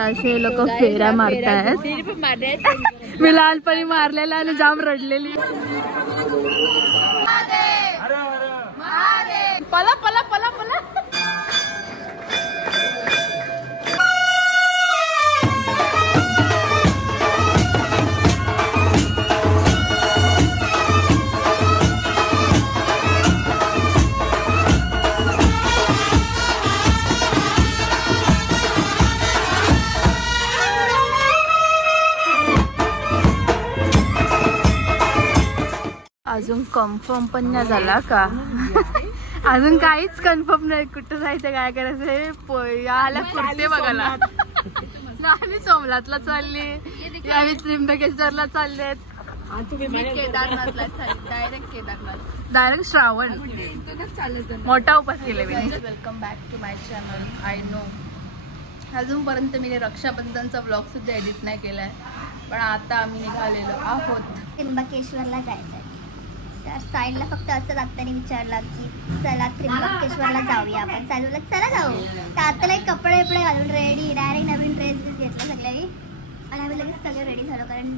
असे लोक फेऱ्या मारतायत. मी लहानपणी मारलेला आणि जाम रडलेली. पला पला पला पला. अजून कन्फर्म पण नाही झाला का? अजून काहीच कन्फर्म नाही. कुठं जायचं काय करायचं याला पुरते बघायला. आम्ही सोमनाथला चालले, आम्ही त्र्यंबकेश्वरला चाललेत, केदारनाथला डायरेक्ट केदारनाथ, डायरेक्ट श्रावण मोठा उपास केले मी. Welcome back to my channel. I know अजूनपर्यंत मी रक्षाबंधनचा ब्लॉग सुद्धा एडिट नाही केलाय, पण आता आम्ही निघालेलो आहोत त्र्यंबकेश्वरला जायचंय. तर साईडला फक्त असं लागताना विचारलं की चला त्र्यंबकेश्वरला जाऊया आपण. चालवलं चला जाऊ. तर आता लाईक कपडे बिपडे घालून रेडी, डायरेक्ट नवीन ड्रेस घेतला सगळ्याही, आणि आम्ही लगेच सगळे रेडी झालो. कारण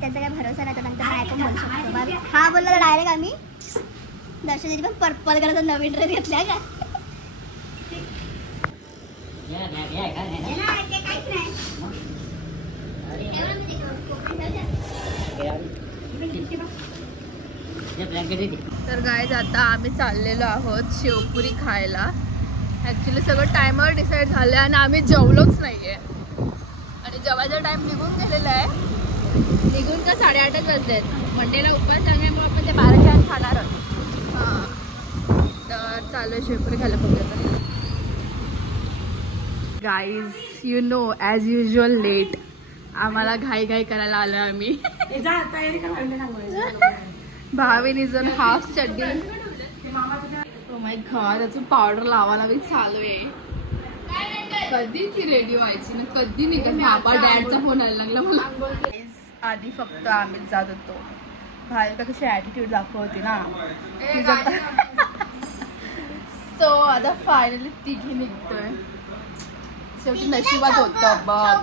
त्याचा काय भरोसा नाही, तर नंतर काय पण बोलू शकतो. हा बोलला तर डायरेक्ट आम्ही दर्शनाची पण पर्पल कलरचा नवीन ड्रेस घेतला का. तर गाईज आता आम्ही चाललेलो आहोत शेवपुरी खायला. ॲक्च्युली सगळं टायमवर डिसाईड झालं आणि आम्ही जेवलोच नाही आहे, आणि जेवायचा टाईम निघून गेलेला आहे. निघून का 8:30 वाजले आहेत. मंडेला उपवास त्यामुळे आपण ते 12च्या आत खाणार आहोत. हां, तर चालू आहे शेवपुरी खायला बघूया. Guys you know as usual late. आम्हाला घाई घाई करायला आलं आम्ही. भावेनी जण हाफ चड्डी. ओ माय गॉड, त्याचं पावडर लावायला मी चालू आहे. कधी ती रेडी व्हायची ना, कधी निघत. बाबा डॅडचा फोन यायला लागला मला. आधी फक्त आम्ही जात होतो. भाई तर कशी ॲटिट्यूड दाखवते ना. सो आता फायनली तिघी निघतोय. शेवटी नशिबात होतं बघ.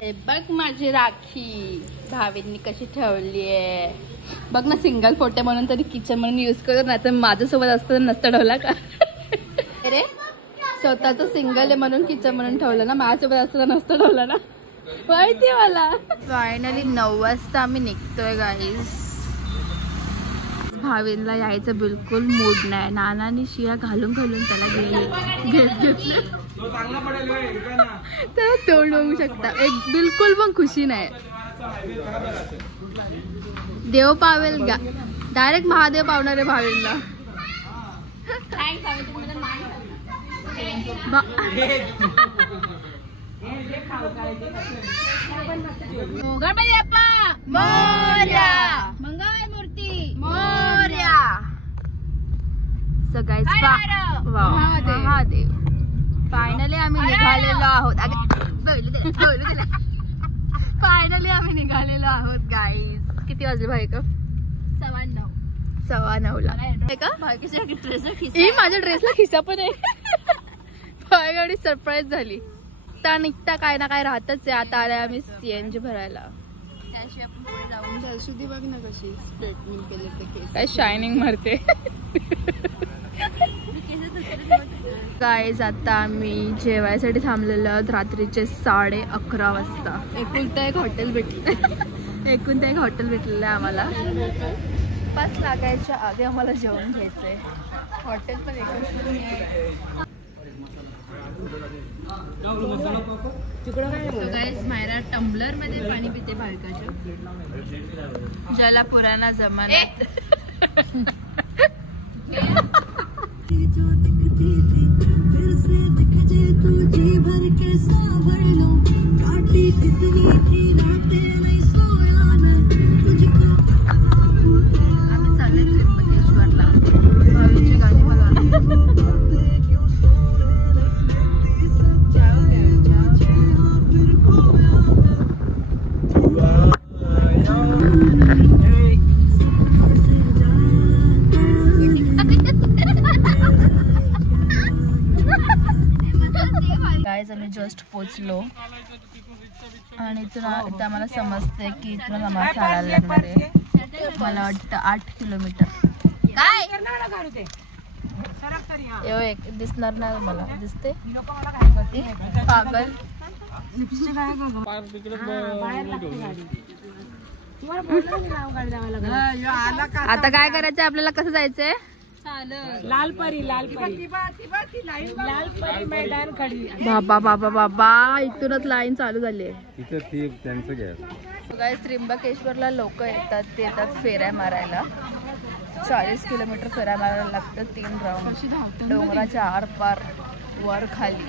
हे बघ माझी राखी भावेंनी कशी ठेवली आहे बघ ना. सिंगल फोटो म्हणून तरी किचन म्हणून यूज करत नाही, तर माझ्यासोबत असतं नसतं ठेवला का. अरे स्वतःच सिंगल आहे म्हणून किचन म्हणून ठेवलं ना, माझ्यासोबत असतं नसतं ठेवलं ना, माहिती मला. फायनली 9 वाजता आम्ही निघतोय गाईज. भावेनला यायचं बिलकुल मूड नाही. नानानी शिया घालून घालून त्याला घेतले. तर तोंड बघू शकता, एक बिलकुल पण खुशी नाही. देव पावेल गा, डायरेक्ट महादेव पावणार आहे भावेनला. गणपती बाप्पा मोरया, मंगल मूर्ती मोरया. सगळ्याच महादेव. फायनली आम्ही निघालेलो आहोत. फायनली आम्ही निघालेलो आहोत गाईज. किती वाजले भाई का? 9:15ला. माझ्या ड्रेसला खिसा पण आहे. भाई गाडी सरप्राईज झाली. त्या निघता काय ना काय राहतच आहे. आता आले आम्ही CNG भरायला. त्याशिवाय आपण पुढे जाऊन जायची. बघ ना कशी स्ट्रेटनिंग केले ते केस, काय शायनिंग मारते. गाईज आता आम्ही जेवायसाठी थांबलेलो आहोत रात्रीचे 11:30 वाजता. एकुलता एक हॉटेल भेटलेलं आहे आम्हाला. 5 लागायच्या आधी आम्हाला जेवण घ्यायचंय. हॉटेल पण गाईज मायरा टम्बलर मध्ये पाणी पिते भालकाच्या. ज्याला पुराणा जमाना. आम्ही चालले त्र्यंबकेश्वरला. भावीची गाडी मला. जस्ट पोचलो आणि इथून आम्हाला समजते की इथून आम्हाला चालायला लागणार आहे. मला वाटतं 8 किलोमीटर. काय एक दिसणार नाही मला, दिसते पागल. आता काय करायचं आपल्याला, कसं जायचंय? लालपरी मैदान खडी. बाबा बाबा बाबा इथूनच लाईन चालू झाली आहे. त्र्यंबकेश्वरला लोक येतात, ते येतात फेऱ्या मारायला. 40 किलोमीटर फेऱ्या मारायला लागतं, 3 राऊंड डोंगराच्या आर पार वर खाली.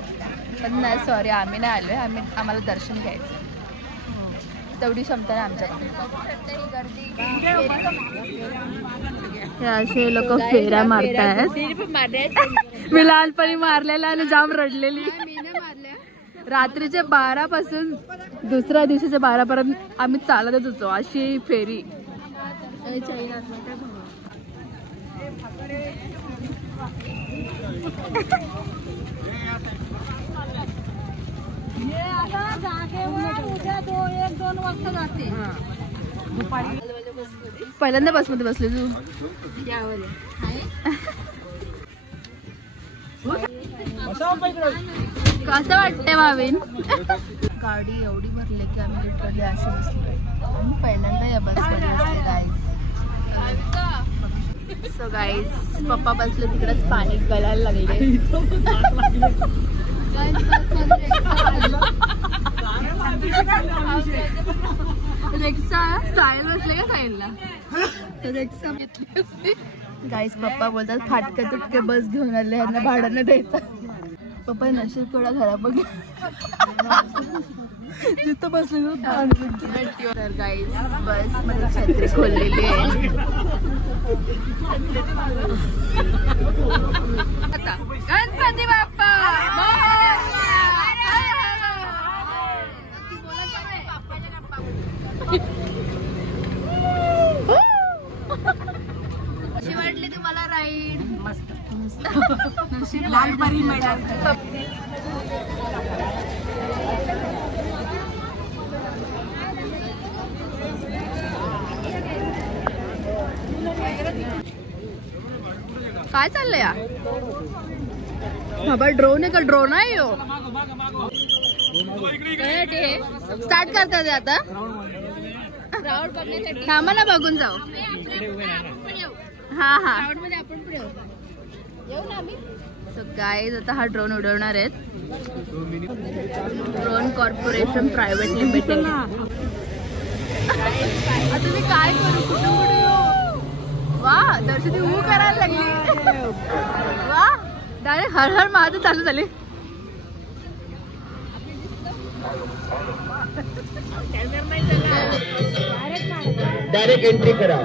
पण नाही, सॉरी आम्ही नाही आलोय, आम्हाला दर्शन घ्यायचं, तेवढी क्षमता नाही आमच्याकडे. हे असे लोक फेऱ्या मारतायत. मी लहानपणी मारलेला आणि जाम रडलेली. रात्रीचे 12 पासून दुसऱ्या दिवशीच्या 12 पर्यंत आम्ही चालतच होतो अशी फेरी. दोन वाजता जाते. पहिल्यांदा बसमध्ये बसले तू? कसं वाटतंय भावीन? गाडी एवढी भरली की आम्ही लिटरली अशी बसलोय. पहिल्यांदा या बसमध्ये बसले गाईज. सो गाईज पप्पा बसले तिकडेच, पाणी गळायला लागले. रिक्षा साईल बसले का साईलला? रिक्षा घेतली. गाईज पप्पा बोलतात फाटके तुटके बस घेऊन आले, यांना भाड्यानं द्यायचं. पप्पा नशीब थोडा खराब बघ, तिथं बसले. तर गाईज बस मध्ये छत्री खोललेली आहे. गणपती बाप्पा कशी वाटली तुम्हाला राईड? मस्त. लालपरी मैदान. काय चाललंय या? बाबा ड्रोन आहे का? ड्रोन आहे हो. स्टार्ट करतात आता. थांबा ना, बघून जाऊ. हा हा. सो गाईज आता हा ड्रोन उडवणार आहेत. Drone corporation private limited. आता मी काय करू, कुठं उडू? वा दर्शनी ऊ करायला लागली. वा डायरेक्ट हर हर महादेव चालू झाले. डायरेक्ट एंट्री करा.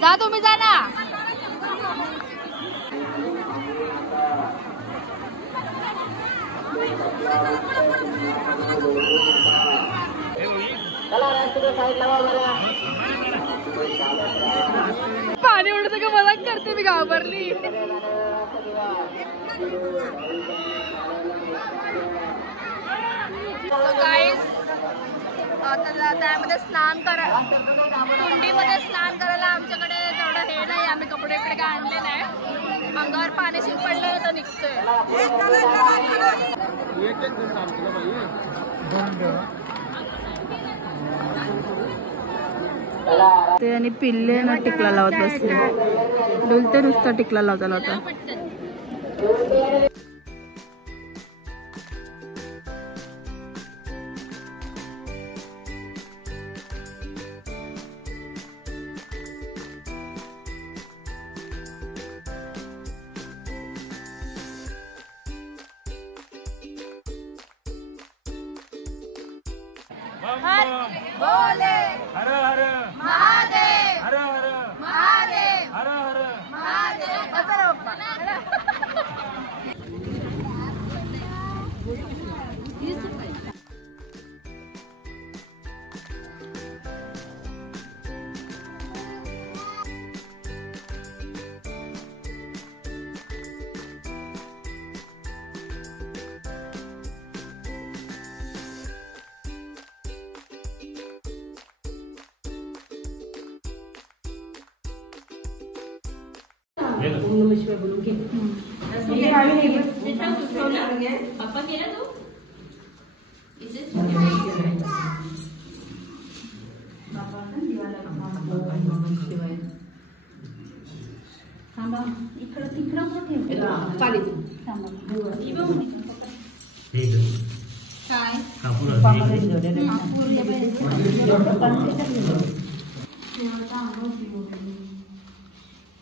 जा तुम्ही जा ना. पाणी उडतं का मजाक करते मी, घाबरली. आता त्यामध्ये स्नान कुंडीमध्ये स्नान करायला आमच्याकडे तेवढं हे नाही, आम्ही कपडे काय आणले नाही. अंगावर पाणी शिंपडलं तर निघतोय. ते आणि पिल्ले ना टिकला लावत बसले. डुलते नुसतं टिकला लावता लावता. बोले हर हर महादेव, हर हर महादेव, हर हर महादेव.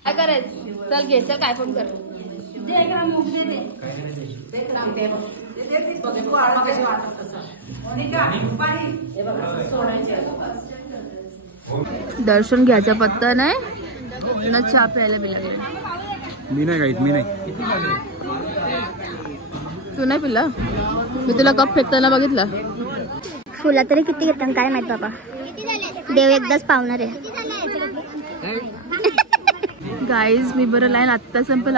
काय करायचं? चल घे, चल काय पण कर. दर्शन घ्यायचा पत्ता नाही ना, चहा प्यायला बी लागेल. मी नाही काहीच, मी नाही. तू नाही पिला? मी तुला कप फेकताना बघितला. फुला तरी किती घेतात काय माहित बाबा. देव एकदाच पावणार आहे. गाईज मी बरं लाईन आत्ता संपेल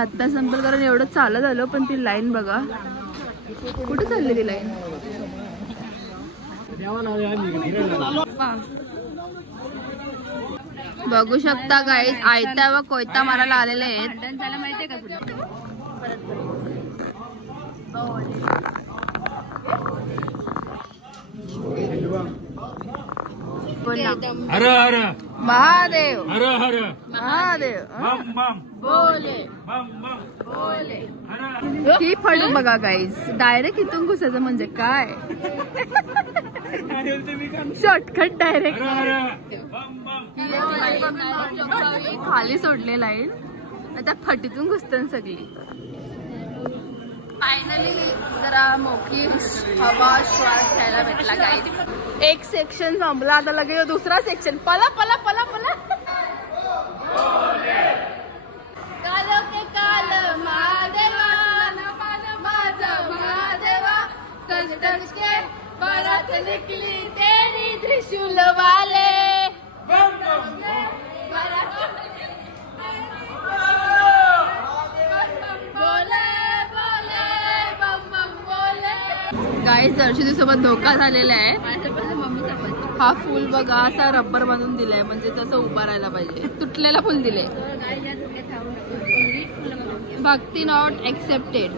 कारण एवढं चालत आलो, पण ती लाईन बघा कुठे चालली ती लाईन. बघू शकता गाईज, आयता व कोयता मारायला आलेले आहेत. माहितीये का तुला? हर हर महादेव, हर हर महादेव. मम मम बोले मम मम बोले. हर. ही फळ बघा गाईज, डायरेक्ट इथून घुसायचं म्हणजे काय. Shortcut direct. हर हर मम मम. खाली सोडले लाईन, त्या फटीतून घुसतात सगळी. फायनली जरा मोकळी हवा श्वास घ्यायला भेटला गाईज. एक सेक्शन संपला, आता लगेच दुसरा सेक्शन. पला पला पला पला. कालो के काल महादेवा, माझा महादेवा, संतोष के बारात निकली तेरी त्रिशूल वाले. गाईस दर्शनी सोबत धोका झालेला आहे. हा फुल बघा असा रबर बांधून दिलाय, म्हणजे तसं उभा राहायला पाहिजे. तुटलेला फुल दिले. भक्ती नॉट एक्सेप्टेड.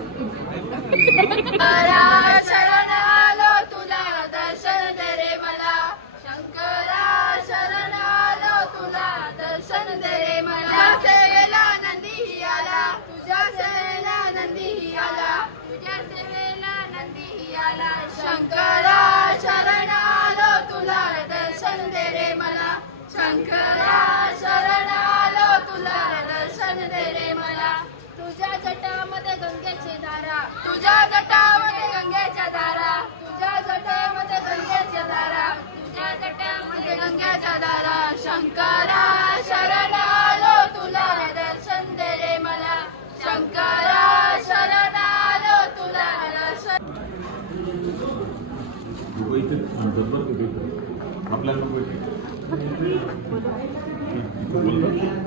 शरण आलो तुला, दर्शन दे रे मला. शंकरा शरण आलो तुला, दर्शन दे रे मला. सेवेला नंदी आला, तुझ्या सेवेला नंदी आला, तुझ्या सेवेला नंदी आला. शंकरा शरण आलो तुला, दर्शन दे रे मला. शंकरा शरण आलो तुला, दर्शन दे रे मला. तुझ्या जटामध्ये गंगेची धारा, तुझ्या जटामध्ये गंगेच्या धारा, तुझ्या जटामध्ये गंगेच्या धारा, तुझ्या जटामध्ये गंगेच्या धारा. शंकरा शरण आलो तुला, दर्शन दे रे मला. शंकरा शरण आलो तुला, दर्शन.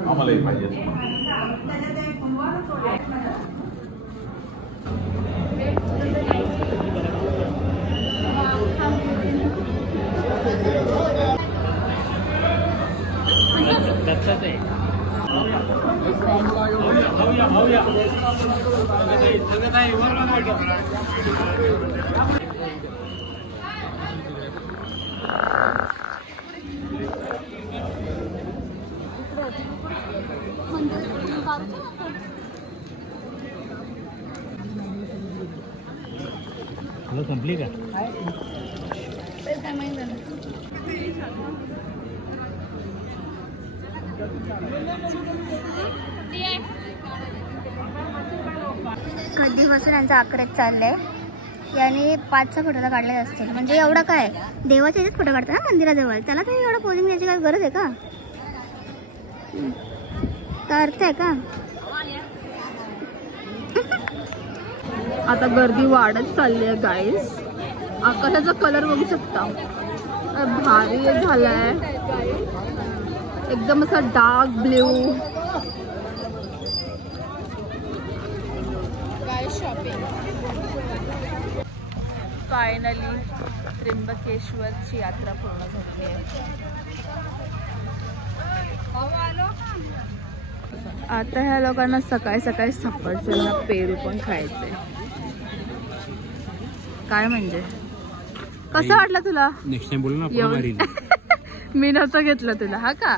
आम्हालाही पाहिजे. संपली का? कधीपासून यांचा आकडे चाललंय. याने 5 फोटो काढले असतील. म्हणजे एवढं काय देवाच्या ह्याच्यात फोटो काढतात ना मंदिराजवळ, त्याला तर एवढं पोजिंग द्यायची काय गरज आहे का? काय अर्थ आहे का? आता गर्दी वाढत चालली आहे गाईस. आकाशाचा कलर बघू शकता, भारी झालाय एकदम असा डार्क ब्ल्यू. फायनली त्र्यंबकेश्वरची यात्रा पूर्ण झाली आहे. आता ह्या लोकांना सकाळी सकाळी सफरचंद पेरू पण खायचंय. काय म्हणजे कसं वाटलं तुला? नेक्स्ट टाइम बोल ना येऊन मी नव्हतं घेतलं तुला. हा का?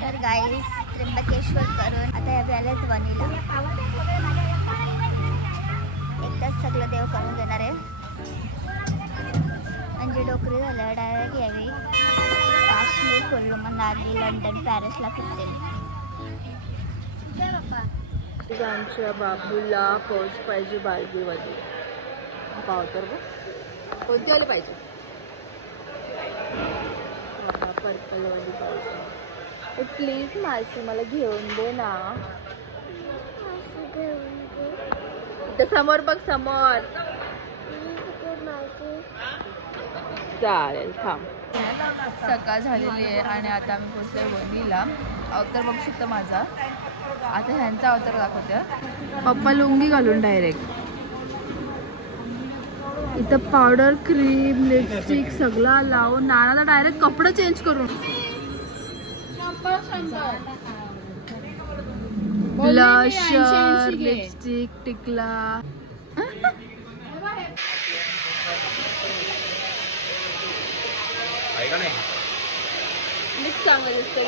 तर गाईस त्र्यंबकेश्वर करून आता या आलेत वणीला. एकदाच सगळं देव करून देणार आहे. म्हणजे डोकरी झालं डायरेक्ट यावी काश्मीर, कुल्लू, मनाली, लंडन, पॅरिसला फिरते. आमच्या बाबूला पोच पाहिजे बालदीवाली पावतर कोणती वाली पाहिजे? पर्पल वाली पाहिजे. प्लीज मासी मला घेऊन दे ना. समोर बघ समोर. चालेल थांब. सकाळ झालेली आहे आणि आता आम्ही पोचलोय वणीला. अवतार बघू शकता माझा. आता ह्यांचा अवतार दाखवते. पप्पा लुंगी घालून डायरेक्ट. इथं पावडर, क्रीम, लिपस्टिक सगळं लावून नानाला डायरेक्ट कपडे चेंज करून ब्लशर, लिपस्टिक, टिकला. चांगलं दिसतं.